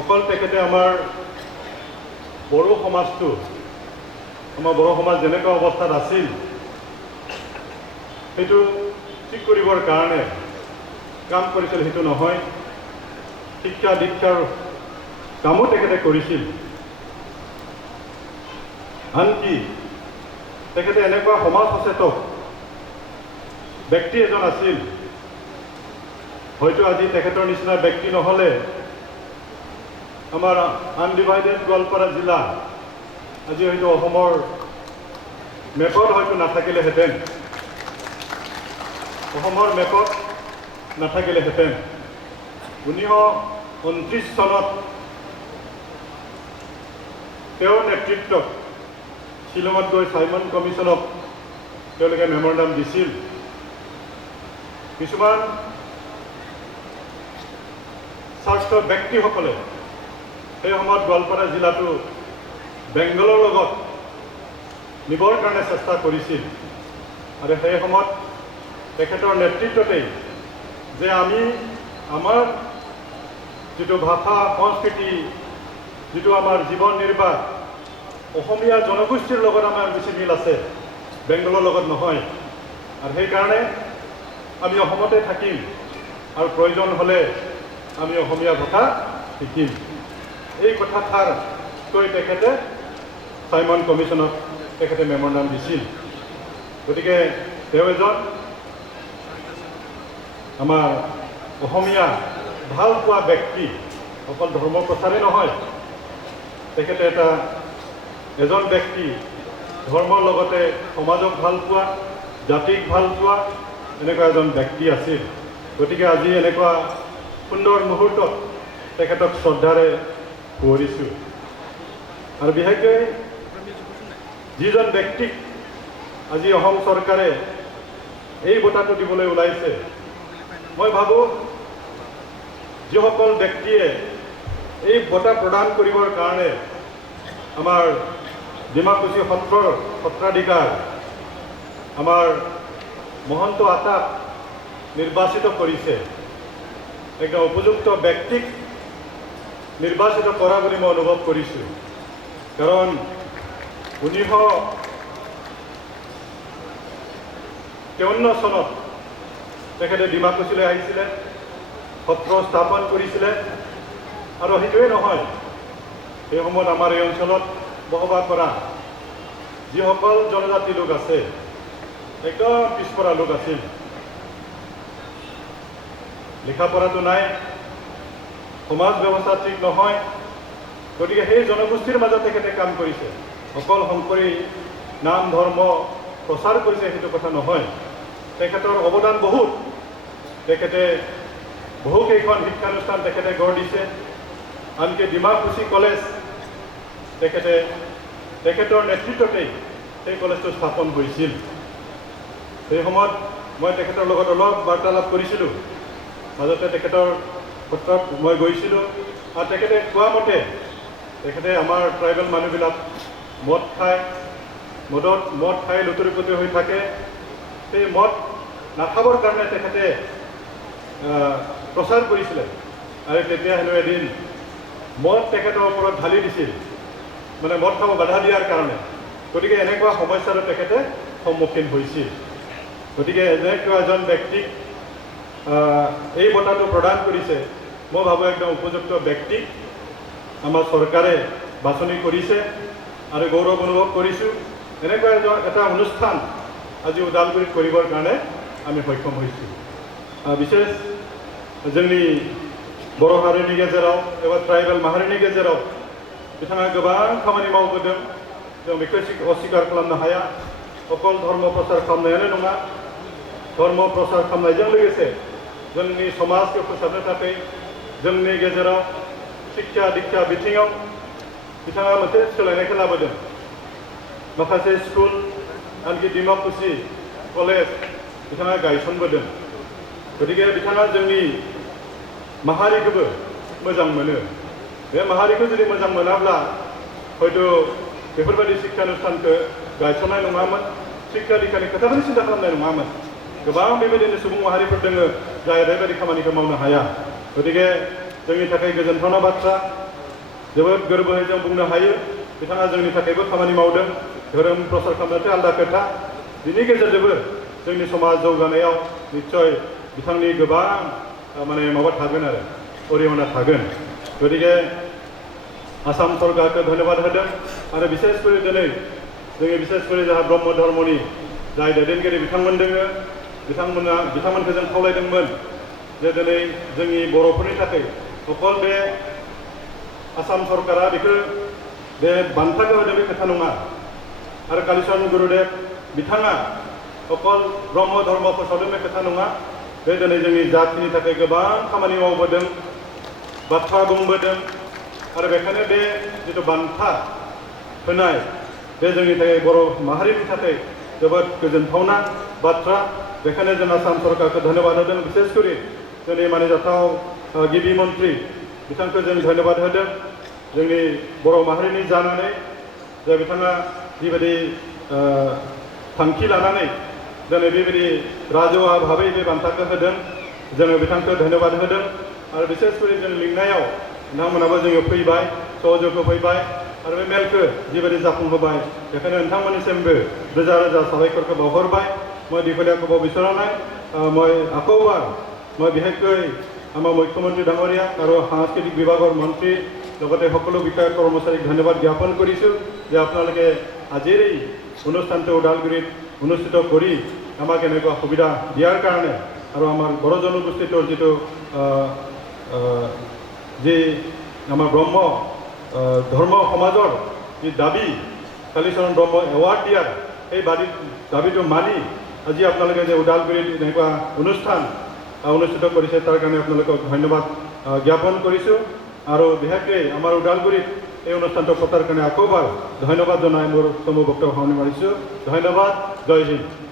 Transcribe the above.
অকল তেখেতে আমাৰ বড়ো সমাজটো আমাৰ বড়ো সমাজ যেনেকুৱা অৱস্থাত আছিল সেইটো ঠিক কৰিবৰ কাৰণে কাম কৰিছিল সেইটো নহয়, শিক্ষা দীক্ষাৰ কামো তেখেতে কৰিছিল। আনকি তেখেতে এনেকুৱা সমাজ সচেতক ব্যক্তি এজন আছিল, হয়তো আজি তেখেতৰ নিচিনা ব্যক্তি নহ'লে আমাৰ আনডিভাইডেড গোৱালপাৰা জিলা আজি হয়তো অসমৰ মেপত হয়তো নাথাকিলেহেঁতেন, অসমৰ মেপত নাথাকিলেহেঁতেন। 1929 চনত তেওঁৰ নেতৃত্বত শ্বিলঙত গৈ চাইমন কমিশ্যনক তেওঁলোকে মেমৰেণ্ডাম দিছিল। কিছুমান স্বাস্থ্য ব্যক্তিসকলে সেই সময়ত গোৱালপাৰা জিলাটো বেংগলৰ লগত নিবৰ কাৰণে চেষ্টা কৰিছিল আৰু সেই সময়ত তেখেতৰ নেতৃত্বতেই যে আমি আমাৰ যিটো ভাষা সংস্কৃতি, যিটো আমাৰ জীৱন নিৰ্বাহ অসমীয়া জনগোষ্ঠীৰ লগত আমাৰ বেছি মিল আছে, বেংগলৰ লগত নহয়, আৰু সেইকাৰণে আমি অসমতে থাকিম আৰু প্ৰয়োজন হ'লে আমি অসমীয়া ভাষা শিকিম। এই কথাষাৰ কৈ তেখেতে চাইমন কমিশ্যনক তেখেতে মেমৰেণ্ডাম দিছিল। গতিকে তেওঁ এজন আমাৰ অসমীয়া ভাল পোৱা ব্যক্তি, অকল ধৰ্ম প্ৰচাৰেই নহয়, তেখেতে এজন ব্যক্তি ধৰ্মৰ লগতে সমাজক ভাল পোৱা, জাতিক ভাল পোৱা এনেকুৱা এজন ব্যক্তি আছিল। গতিকে আজি এনেকুৱা সুন্দৰ মুহূৰ্তত তেখেতক শ্ৰদ্ধাৰে সোঁৱৰিছোঁ। আৰু বিশেষকৈ যিজন ব্যক্তিক আজি অসম চৰকাৰে এই বঁটাটো দিবলৈ ওলাইছে, মই ভাবোঁ যিসকল ব্যক্তিয়ে এই বঁটা প্ৰদান কৰিবৰ কাৰণে আমাৰ ডিমাকুছী সত্ৰৰ সত্ৰাধিকাৰ আমাৰ মহন্ত আটাক নিৰ্বাচিত কৰিছে, একদম উপযুক্ত ব্যক্তিক নিৰ্বাচিত কৰা বুলি মই অনুভৱ কৰিছোঁ। কাৰণ 1953 চনত তেখেতে ডিমাকুছীলৈ আহিছিলে, সত্ৰ স্থাপন কৰিছিলে, আৰু সেইটোৱে নহয়, সেই সময়ত আমাৰ এই অঞ্চলত বসবাস কৰা যিসকল জনজাতি লোক আছে, একদম পিছপৰা লোক আছিল, লিখা পঢ়াটো নাই, সমাজ ব্যৱস্থা ঠিক নহয়। গতিকে সেই জনগোষ্ঠীৰ মাজত তেখেতে কাম কৰিছে, অকল শংকৰী নাম ধৰ্ম প্ৰচাৰ কৰিছে সেইটো কথা নহয়, তেখেতৰ অৱদান বহুত। তেখেতে বহুকেইখন শিক্ষানুষ্ঠান তেখেতে গঢ় দিছে, আনকি ডিমাকুছী কলেজ তেখেতৰ নেতৃত্বতেই সেই কলেজটো স্থাপন হৈছিল। সেই সময়ত মই তেখেতৰ লগত অলপ বাৰ্তালাপ কৰিছিলোঁ, মাজতে তেখেতৰ সত্ৰত মই গৈছিলোঁ, আৰু তেখেতে কোৱা মতে তেখেতে আমাৰ ট্ৰাইবেল মানুহবিলাক মদ খাই লুতুৰিপুতি হৈ থাকে, সেই মদ নাখাবৰ কাৰণে তেখেতে প্ৰচাৰ কৰিছিলে, আৰু তেতিয়া হেনো এদিন মদ তেখেতৰ ওপৰত ঢালি দিছিল, মানে মদ খাব বাধা দিয়াৰ কাৰণে। গতিকে এনেকুৱা সমস্যাৰো তেখেতে সন্মুখীন হৈছিল। গতিকে এনেকুৱা এজন ব্যক্তিক এই বঁটাটো প্ৰদান কৰিছে, মই ভাবোঁ একদম উপযুক্ত ব্যক্তিক আমাৰ চৰকাৰে বাছনি কৰিছে, আৰু গৌৰৱ অনুভৱ কৰিছোঁ এনেকুৱা এটা অনুষ্ঠান আজি उदालगुरित কৰিবৰ কাৰণে আমি সক্ষম হৈছোঁ। বিশেষ जोंनि बर' हारिनि गेजेराव एबा ट्राइबेल माहारिनि गेजेराव बिथाङा गोबां खामानि मावबोदों, जों बेखौ अस्वीकार खालामनो हाया। अकल धर्म प्रचार खालामनायानो नङा, धर्म प्रचार खालामनायजों लोगोसे जोंनि समाजखौ फोसाबनो थाखाय जोंनि गेजेराव शिक्षा दीक्षा बिथिङाव बिथाङा मोनसे सोलायनायखौ लाबोदों। माखासे स्कुल आनखि डिमाकुसि कलेज बिथाङा गायसनबोदों। गतिके बिथाङा जोंनि माहारिखौबो मोजां मोनो। बे माहारिखौ जुदि मोजां मोनाब्ला हयथ' बेफोरबायदि शिक्षानुष्ठानखौ गायसननाय नङामोन, शिक्षा दीक्षानि खोथाखौनो सिन्था खालामनाय नङामोन। गोबां बेबायदिनो सुबुं माहारिफोर दङ जाय ओरैबायदि खामानिखौ मावनो हाया। गतिके जोंनि थाखाय गोजोनथावना बाथ्रा जोबोद गोरबोयै जों बुंनो हायो बिथाङा जोंनि थाखायबो खामानि मावदों धोरोम प्रसार खालामनायाथ' आलादा खोथा बिनि गेजेरजोंबो जोंनि समाज जौगानायाव निस्सय बिथांनि गोबां माने माबा थागोन आरो अरिहना थागोन गतिके आसाम सरकारखौ धन्यबाद होदों आरो बिसेसकरि दिनै जोंनि बिसेसकरि जोंहा ब्रह्म धर्मनि जाय दैदेनगिरि बिथांमोन दोङो बिथांमोनखौ जों खावलायदोंमोन जे दिनै जोंनि बर'फोरनि थाखाय अकल बे आसाम सरकारा बेखौ बे बान्थाखौ होदों बे खोथा नङा आरो कालिचरण गुरुदेव बिथाङा अकल ब्रह्म धर्म फोसावदों बे खोथा नङा बे दिनै जोंनि जातिनि थाखाय गोबां खामानि मावबोदों बाथ्रा बुंबोदों आरो बेखायनो बे जिथु बान्था होनाय बे जोंनि थाखाय बर' माहारिनि थाखाय जोबोद गोजोनथावना बाथ्रा बेखायनो जों आसाम सरकारखौ धन्यबाद होदों बिसेसकरि जोंनि मानिजाथाव गिबि मन्त्रि बिथांखौ जों धन्यबाद होदों जोंनि बर' माहारिनि जानानै जे बिथाङा बेबायदि थांखि लानानै दिनै बेबायदि राजौआ भाबै बे बान्थाखौ होदों जोङो बिथांखौ धन्यबाद होदों आरो बिसेसकरि जों लिंनायाव नोंथांमोनाबो जोङो फैबाय सहयोग होफैबाय आरो बे मेलखौ जिबायदि जाफुंहोबाय बेखायनो नोंथांमोननिसिमबो रोजा रोजा साबायखरखौ बावहरबाय मैं दीपलिया को विचरा ना मैं आकौबार मैं बिहेकै आम मुख्यमंत्री डांगरिया और सांस्कृतिक विभागर मंत्री लगते सकलो विषय कर्मचारी धन्यवाद ज्ञापन करिছো जे आपनालोके आजिर এই অনুষ্ঠানটো ওদালগুৰিত অনুষ্ঠিত কৰি আমাক এনেকুৱা সুবিধা দিয়াৰ কাৰণে আৰু আমাৰ বড়ো জনগোষ্ঠীটোৰ যিটো যে আমাৰ ব্ৰহ্ম ধৰ্ম সমাজৰ যি দাবী কালিচৰণ ব্ৰহ্ম এৱাৰ্ড দিয়াৰ এই দাবীটো মানি আজি আপোনালোকে যে ওদালগুৰিত এনেকুৱা অনুষ্ঠান অনুষ্ঠিত কৰিছে তাৰ কাৰণে আপোনালোকক ধন্যবাদ জ্ঞাপন কৰিছোঁ আৰু বিশেষকৈ আমাৰ ওদালগুৰিত এই অনুষ্ঠানটো পতাৰ কাৰণে আকৌবাৰ ধন্যবাদ জনাই মোৰ চমু বক্তব্য সামৰণি মাৰিছোঁ ধন্যবাদ জয় হিন্দ।